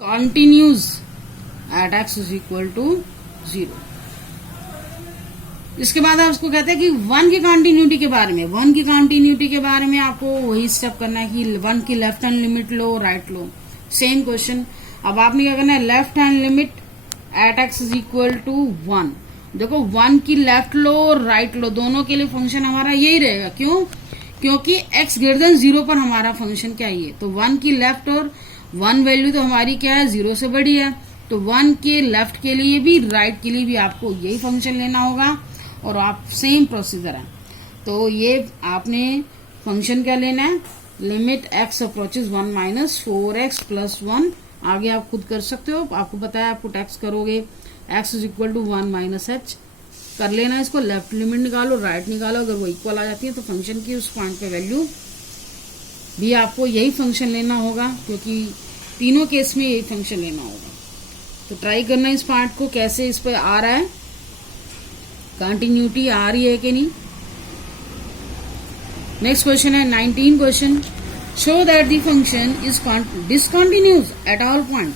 continues at x is equal to 0। इसके बाद आप उसको कहते हैं कि वन की कॉन्टिन्यूटी के बारे में, वन की कॉन्टिन्यूटी के बारे में आपको वही स्टेप करना है कि वन की लेफ्ट हैंड लिमिट लो, राइट लो। सेम क्वेश्चन, अब आपने क्या करना है, left hand limit at x is equal to 1। देखो वन की लेफ्ट लो और राइट लो, दोनों के लिए फंक्शन हमारा यही रहेगा। क्यों? क्योंकि x ग्रेटर देन 0 पर हमारा फंक्शन क्या है, तो वन की लेफ्ट और वन वैल्यू तो हमारी क्या है, 0 से बड़ी है, तो वन के लेफ्ट के लिए भी राइट के लिए भी आपको यही फंक्शन लेना होगा और आप सेम प्रोसीजर है। तो ये आपने फंक्शन क्या लेना है, limit x approaches 1 minus 4x plus 1। आगे आप खुद कर सकते हो, आपको पता है आपको टैक्स करोगे x is equal to 1 minus h कर लेना। इसको लेफ्ट लिमिट निकालो, राइट निकालो, अगर वो इक्वल आ जाती है तो फंक्शन की उस पॉइंट पे वैल्यू भी आपको यही फंक्शन लेना होगा, क्योंकि तीनों केस में यही फंक्शन लेना होगा। तो ट्राई करना इस पार्ट को, कैसे इस पर आ रहा है, कंटिन्यूटी आ रही है कि नहीं। नेक्स्ट क्वेश्चन है 19 question, show that the function is discontinues at all point.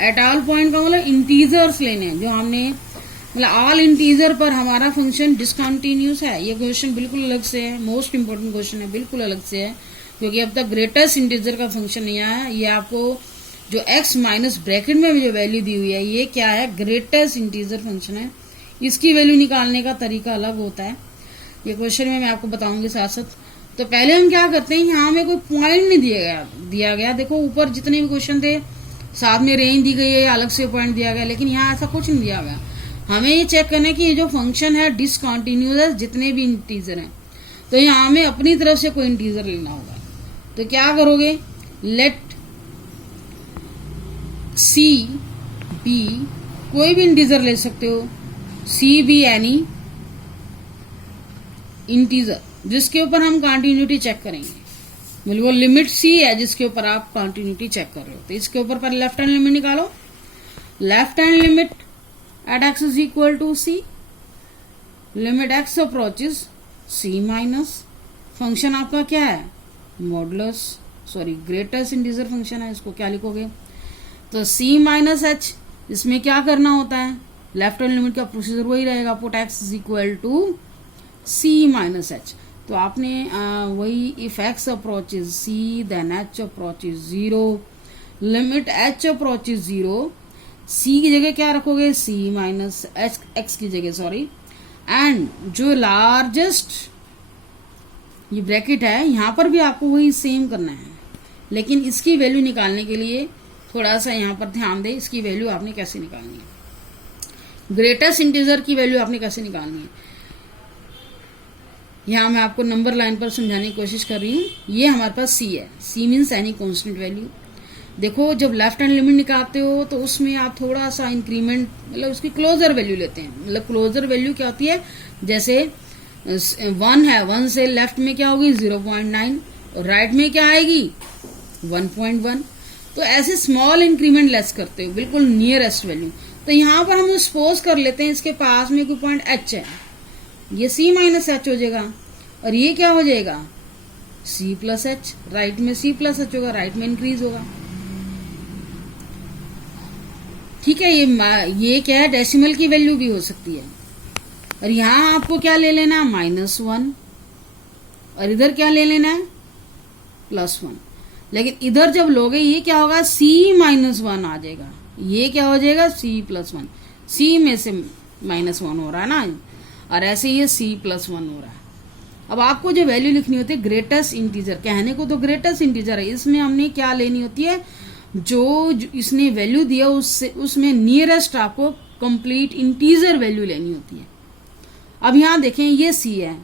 At all point का मतलब इंटीजर्स लेने हैं, जो हमने मतलब ऑल इंटीजर पर हमारा फंक्शन डिसकंटिन्यूस है। ये क्वेश्चन बिल्कुल अलग से है, मोस्ट इंपोर्टेंट क्वेश्चन है, बिल्कुल अलग से है, क्योंकि अब तक ग्रेटेस्ट इंटीजर का फंक्शन नहीं आया। ये आपको जो x माइनस ब्रैकेट में जो वैल्यू दी हुई है, ये क्या है, ग्रेटेस्ट इंटीजर फंक्शन है। इसकी वैल्यू निकालने का तरीका अलग होता है, ये क्वेश्चन में मैं आपको बताऊंगी साथ साथ। तो पहले हम क्या करते हैं, यहाँ हमें कोई पॉइंट नहीं दिया गया। देखो ऊपर जितने भी क्वेश्चन थे साथ में रेंज दी गई है, अलग से पॉइंट दिया गया, लेकिन यहाँ ऐसा कुछ नहीं दिया गया। हमें ये चेक करना है कि ये जो फंक्शन है डिसकंटिन्यूअस है, जितने भी इंटीजर हैं, तो यहाँ हमें अपनी तरफ से कोई इंटीजर लेना होगा। तो क्या करोगे, लेट सी बी, कोई भी इंटीजर ले सकते हो, सी बी एनी इंटीजर जिसके ऊपर हम कंटिन्यूटी चेक करेंगे। बिल्कुल लिमिट सी है जिसके ऊपर आप कंटिन्यूटी चेक कर रहे हो, तो इसके ऊपर पर लेफ्ट हैंड लिमिट निकालो। Left hand limit at x is equal to c, limit x approaches c minus, function आपका क्या है, modulus, sorry greatest integer function है, इसको क्या लिखोगे, तो c माइनस एच। इसमें क्या करना होता है, लेफ्ट हैंड लिमिट का प्रोसीजर वही रहेगा, put x is equal to c minus h. तो आपने वही if x approaches c then h approaches 0, limit h approaches 0, c की जगह क्या रखोगे, c माइनस x की जगह, सॉरी, एंड जो लार्जेस्ट ये ब्रैकेट है यहाँ पर भी आपको वही सेम करना है, लेकिन इसकी वैल्यू निकालने के लिए थोड़ा सा यहाँ पर ध्यान दें, इसकी वैल्यू आपने कैसे निकालनी है, ग्रेटेस्ट इंटीजर की वैल्यू आपने कैसे निकालनी है। यहाँ मैं आपको नंबर लाइन पर समझाने की कोशिश कर रही हूँ। ये हमारे पास c है, c means any constant value. देखो जब लेफ्ट हैंड लिमिट निकालते हो तो उसमें आप थोड़ा सा इंक्रीमेंट, मतलब उसकी क्लोजर वैल्यू लेते हैं। मतलब क्लोजर वैल्यू क्या होती है, जैसे 1 है, 1 से लेफ्ट में क्या होगी 0.9 और राइट में क्या आएगी 1.1। तो ऐसे स्मॉल इंक्रीमेंट लेस करते हो, बिल्कुल नियरेस्ट वैल्यू। तो यहाँ पर हम सपोज कर लेते हैं इसके पास में कोई पॉइंट h है, ये c माइनस एच हो जाएगा और ये क्या हो जाएगा c प्लस एच, राइट में c प्लस एच होगा, राइट में इंक्रीज होगा। ठीक है, ये क्या है, डेसिमल की वैल्यू भी हो सकती है। और यहाँ आपको क्या ले लेना है, -1, और इधर क्या ले लेना है, +1। लेकिन इधर जब लोगे ये क्या होगा, c माइनस 1 आ जाएगा, ये क्या हो जाएगा c प्लस 1, c में से -1 हो रहा है ना, और ऐसे ये c प्लस 1 हो रहा है। अब आपको जो वैल्यू लिखनी होती है ग्रेटेस्ट इंटीजर, कहने को तो ग्रेटेस्ट इंटीजर है, इसमें हमने क्या लेनी होती है, जो इसने वैल्यू दिया उसमें नियरेस्ट आपको कंप्लीट इंटीजर वैल्यू लेनी होती है। अब यहाँ देखें ये c है,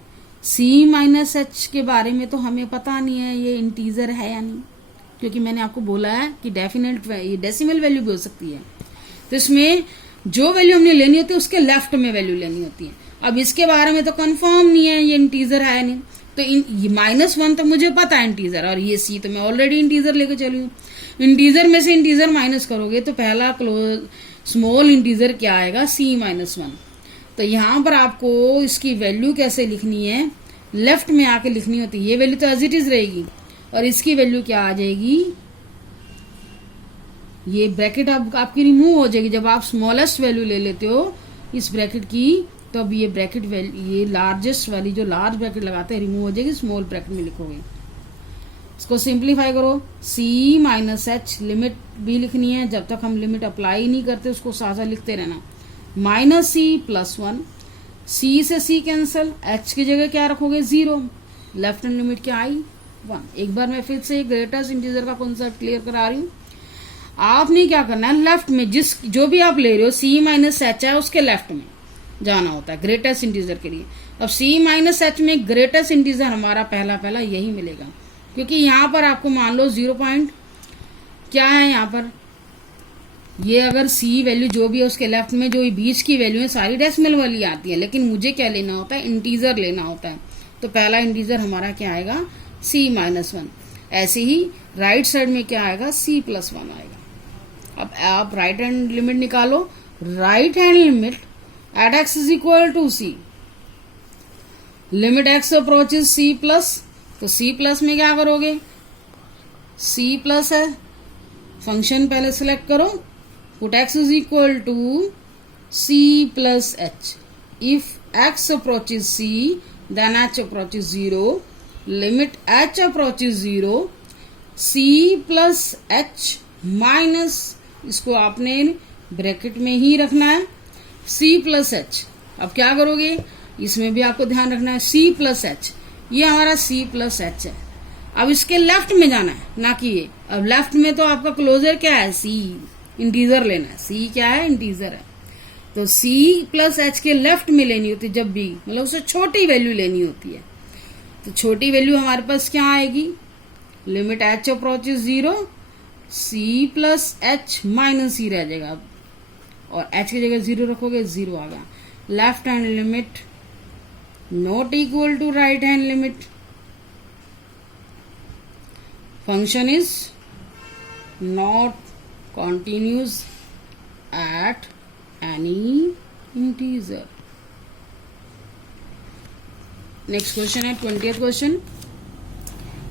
c माइनस एच के बारे में तो हमें पता नहीं है ये इंटीजर है या नहीं, क्योंकि मैंने आपको बोला है कि डेसिमल वैल्यू भी हो सकती है। तो इसमें जो वैल्यू हमने लेनी होती है उसके लेफ्ट में वैल्यू लेनी होती है। अब इसके बारे में तो कंफर्म नहीं है ये इंटीजर है नहीं, तो -1 तो मुझे पता है इंटीजर, और ये c तो मैं ऑलरेडी इंटीजर लेकर चली हूँ। इंटीजर में से इंटीजर माइनस करोगे तो पहला स्मॉल इंटीजर क्या आएगा, c माइनस 1। तो यहाँ पर आपको इसकी वैल्यू कैसे लिखनी है, लेफ्ट में आके लिखनी होती है। ये वैल्यू तो एज इट इज रहेगी और इसकी वैल्यू क्या आ जाएगी, ये ब्रैकेट अब आपकी रिमूव हो जाएगी जब आप स्मॉलेस्ट वैल्यू ले लेते हो इस ब्रैकेट की, तो अब ये ब्रैकेट वैल्यू, ये लार्जेस्ट वाली जो लार्ज ब्रैकेट लगाते हैं रिमूव हो जाएगी, स्मॉल ब्रैकेट में लिखोगे। इसको सिंप्लीफाई करो, c माइनस एच, लिमिट भी लिखनी है, जब तक हम लिमिट अप्लाई नहीं करते उसको साथ साथ लिखते रहना, माइनस c प्लस 1, c से c कैंसल, h की जगह क्या रखोगे 0, लेफ्ट हैंड लिमिट क्या आई 1। एक बार मैं फिर से ग्रेटेस्ट इंटीजर का कॉन्सेप्ट क्लियर करा रही हूँ। आपने क्या करना है, लेफ्ट में जो भी आप ले रहे हो c माइनस एच है उसके लेफ्ट में जाना होता है ग्रेटेस्ट इंटीजर के लिए। अब c माइनस एच में ग्रेटेस्ट इंटीजर हमारा पहला यही मिलेगा, क्योंकि यहाँ पर आपको मान लो 0 पॉइंट क्या है यहाँ पर, ये अगर c वैल्यू जो भी है उसके लेफ्ट में जो बीच की वैल्यू है सारी डेसिमल वाली आती है, लेकिन मुझे क्या लेना होता है, इंटीजर लेना होता है। तो पहला इंटीजर हमारा क्या आएगा c माइनस 1। ऐसे ही राइट साइड में क्या आएगा c प्लस 1 आएगा। अब आप राइट हैंड लिमिट निकालो, right hand limit at x is equal to c, limit x approaches c plus, तो c प्लस में क्या करोगे, c प्लस है, फंक्शन पहले सिलेक्ट करो, put x is equal to c plus h, if x approaches c then h approaches 0, limit h approaches 0, c plus h minus, इसको आपने bracket में ही रखना है, c प्लस h। अब क्या करोगे, इसमें भी आपको ध्यान रखना है c प्लस h, ये हमारा c प्लस h है। अब इसके लेफ्ट में जाना है, ना कि ये। अब लेफ्ट में तो आपका क्लोजर क्या है c, इंटीजर लेना है, c क्या है इंटीजर है, तो c प्लस h के लेफ्ट में लेनी होती है जब भी, मतलब उससे छोटी वैल्यू लेनी होती है। तो छोटी वैल्यू हमारे पास क्या आएगी, limit h approaches 0, c plus h minus c रह जाएगा, और h की जगह 0 रखोगे 0 आ गया। Left hand limit not equal to right hand limit, function is not continuous at any integer. Next question है 20th question,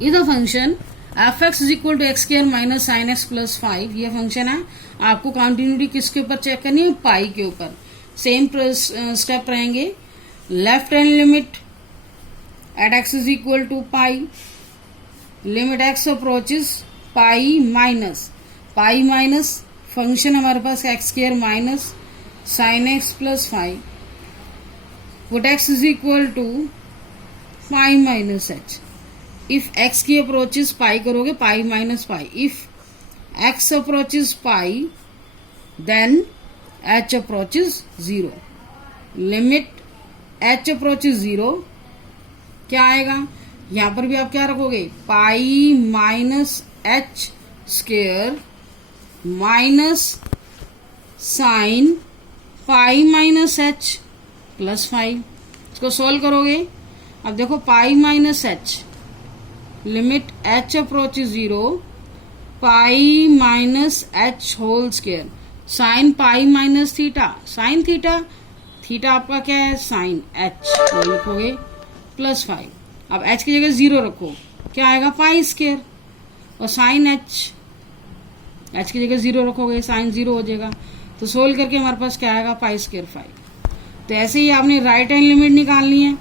is a function f x is equal to x square minus sine x plus 5। ये function है, आपको continuity किसके ऊपर check करनी है, pi के ऊपर। सेम स्टेप रहेंगे, left hand limit at x is equal to pi, limit x approaches pi minus function हमारे पास x square minus sine x plus 5, put x is equal to pi minus h. If x की approaches pi करोगे, pi minus pi, if x approaches pi then h approaches 0, limit h approaches 0 क्या आएगा, यहां पर भी आप क्या रखोगे, pi minus h square minus sine pi minus h plus 5। इसको सोल्व करोगे, अब देखो pi minus h, limit h approaches 0, pi minus h whole square, sine pi minus theta, sine theta आपका क्या है साइन h, तो लिखोगे प्लस 5। अब h की जगह 0 रखो, क्या आएगा पाई स्क्वायर, और साइन h की जगह 0 रखोगे साइन 0 हो जाएगा। तो सोल्व करके हमारे पास क्या आएगा पाई स्क्वायर 5। तो ऐसे ही आपने राइट हैंड लिमिट निकालनी है,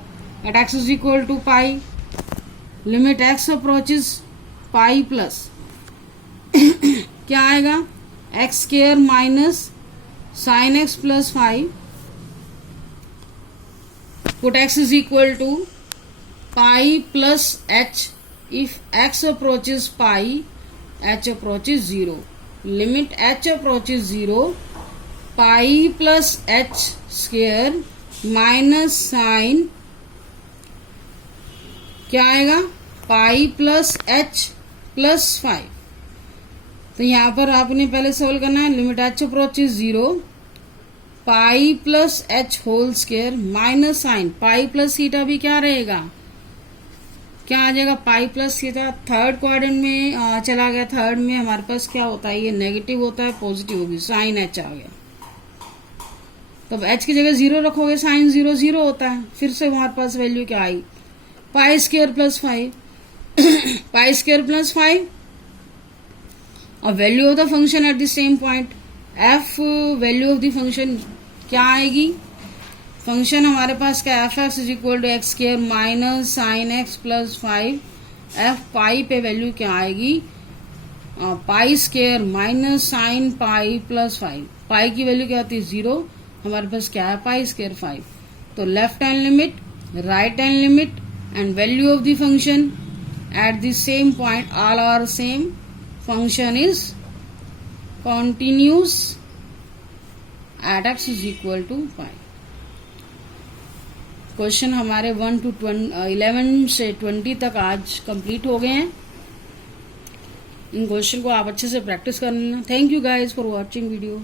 at x is equal to pi, limit x approaches pi plus क्या आएगा x square minus sine x plus 5, put x is equal to pi plus h, if x approaches pi h approaches 0, limit h approaches 0, pi plus h square minus sine क्या आएगा पाई plus h plus 5। तो यहां पर आपने पहले solve करना है, limit h approaches 0, pi plus h whole square minus sine pi plus theta भी क्या रहेगा, क्या आ जाएगा pi plus theta. Third quadrant में चला गया, थर्ड में हमारे पास क्या होता है, ये नेगेटिव होता है पॉजिटिव होगी, साइन h आ गया। तो h की जगह 0 रखोगे, साइन 0 होता है, फिर से हमारे पास वैल्यू क्या आई pi square plus 5 pi square plus 5 और value of the function at the same point, f value of the function क्या आएगी, फंक्शन हमारे पास क्या, f x is equal to x square minus sine x plus 5, f pi पे value क्या आएगी, pi square minus sine pi plus 5, pi की value क्या होती है 0, हमारे पास क्या है पाई स्क्वायर 5, तो left hand limit, right hand limit and value of the function at the same point all are same, function is continuous at x is equal to pi। Question हमारे 1 to 11 से 20 तक आज कंप्लीट हो गए हैं। इन question को आप अच्छे से प्रैक्टिस कर लेना। Thank you guys for watching video.